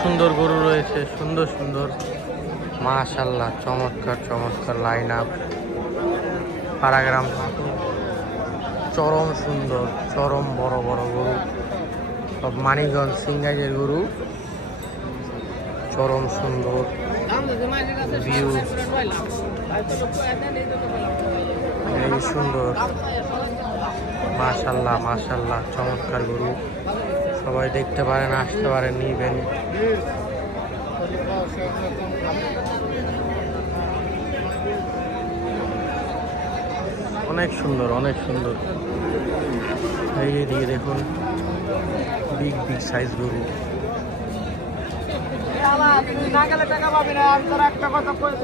সুন্দর গরু রয়েছে, সুন্দর সুন্দর, মাশাআল্লাহ, চমৎকার চমৎকার লাইন আপ। পাড়াগ্রাম চরম সুন্দর, চরম বড় বড় গরু, সব মানিকগঞ্জ সিংগাইয়ের গরু, চরম সুন্দর ভিউ, এই সুন্দর, মাশাআল্লাহ মাশাআল্লাহ, চমৎকার গরু। সবাই দেখতে পারেন, আসতে পারেন, নিবেন। অনেক সুন্দর, অনেক সুন্দর। এই দিকে দেখুন, বিগ বিগ সাইজ গরু। না গেলে টাকা পাবি না, আমি তোর একটা কথা কই